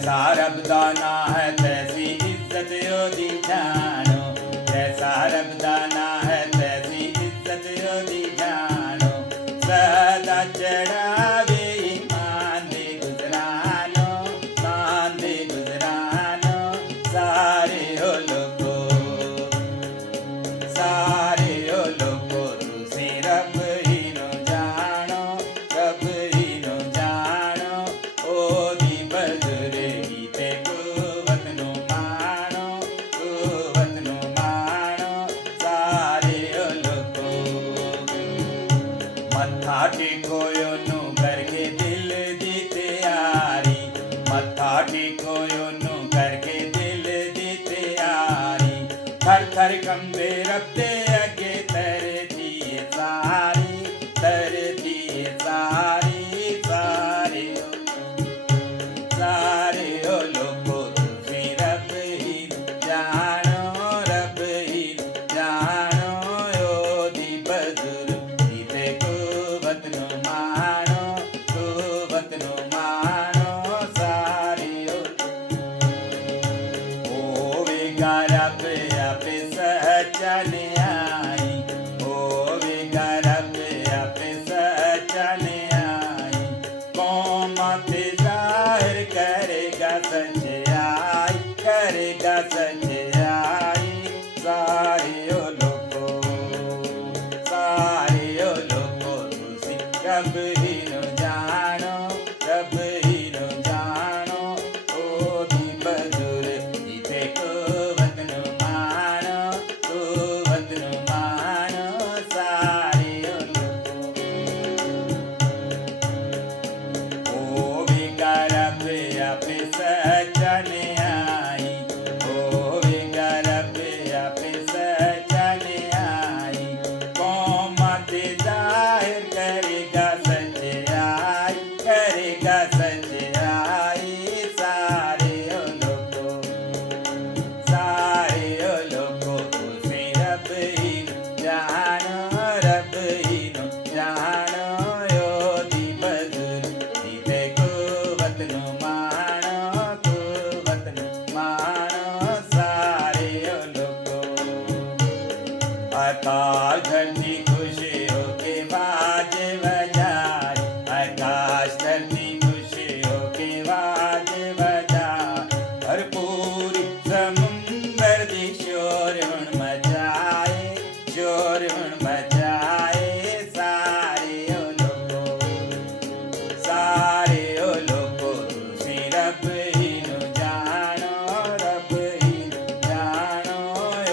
जैसा रब दा ना है तैसी इज्जत ओदी जानो, जैसा रब दा ना है तैसी इज्जत ओदी जानो। सदा चढ़ावे ईमान दे गुजरानो, मान दे गुजरानो। सारे हो लोगो, सारे हो लोगो तुसी रब ही नो जानो, रब ही नो जानो। ओदी बजुर्गी ते कुवत नु मानो, कुवत नु मानो। सारे हो लोगो मत्था टेको ओनू करके दिल दी तैयारी, मत्था टेको ओनू करके दिल दी तैयारी। थर थर कंबे रबदे अगे तरदी है सारी, तरदी है सारी। सारे सारे हो लोगो तुसी रब ही जानो, रब ही जानो। ओदी बजुर्गी ते कुवत नु मानो, कुवत नु मानो। सारे होवेगा रब आपे सच्चा न्यायी, होवेगा रब आपे सच्चा न्यायी। कौम पे जाहिर करेगा सच्चाई, करेगा सच्चाई। सारे ओ लोगो, सारे ओ लोगो तुसी रब ही नु जानो, रब ही नु जानो। ओदी बजुर्गी ते कुवत नु मानो, कुवत नु मानो। सारे ओ लोगो होवेगा रब आपे सच्चा न्यायी, होवेगा रब आपे सच्चा न्यायी। कौम ते जाहिर करेगा सच्चाई, करेगा सच्चाई। सारे ओ लोगो, सारे ओ लोगो तुसी रब ही नु जानो, रब ही नु जानो। ओदी बजुर्गी ते कुवत नु मानो, कुवत नु मानो। सारे ओ लोगो आकाश धरती खुश होके बाज बजाए, आकाश धरती खुश होके बाज बजाए। और पूरी समुंदर दी शोर हुण मचाए, शोर हुण मचाए। सारे ओ लोगो, सारे ओ लोगो तुसी रब ही नु जानो, रब ही नु जानो।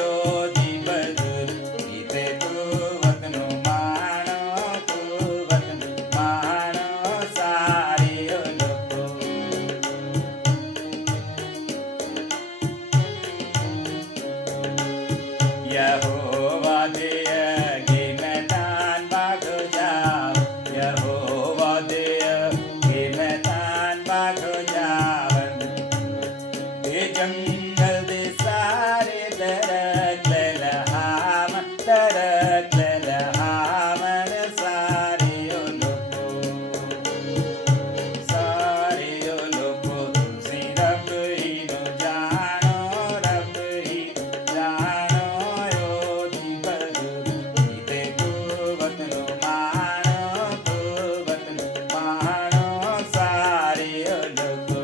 ओदी बजुर्गी ते कुवत नु मानो, कुवत नु मानो। सारे ओ लोगो यहोवा दे अगे मैदान भागो जाओ, यहोवा दे अगे मैदान भागो जाओ। ये जंगल दे सारे दरख्त लहलहावन, दरख्त लहलहावन। सारे ओ लोगो, सारे ओ लोगो तुसी रब ही नु जानो, रब ही नु जानो। ओदी बजुर्गी ते कुवत नु मानो, कुवत नु मानो। सारे ओ लोगो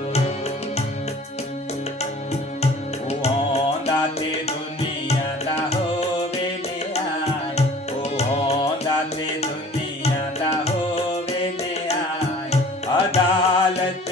ओंदा ते दुनिया दा होवे न्याय, ओंदा ते दुनिया दा होवे न्याय। अदालत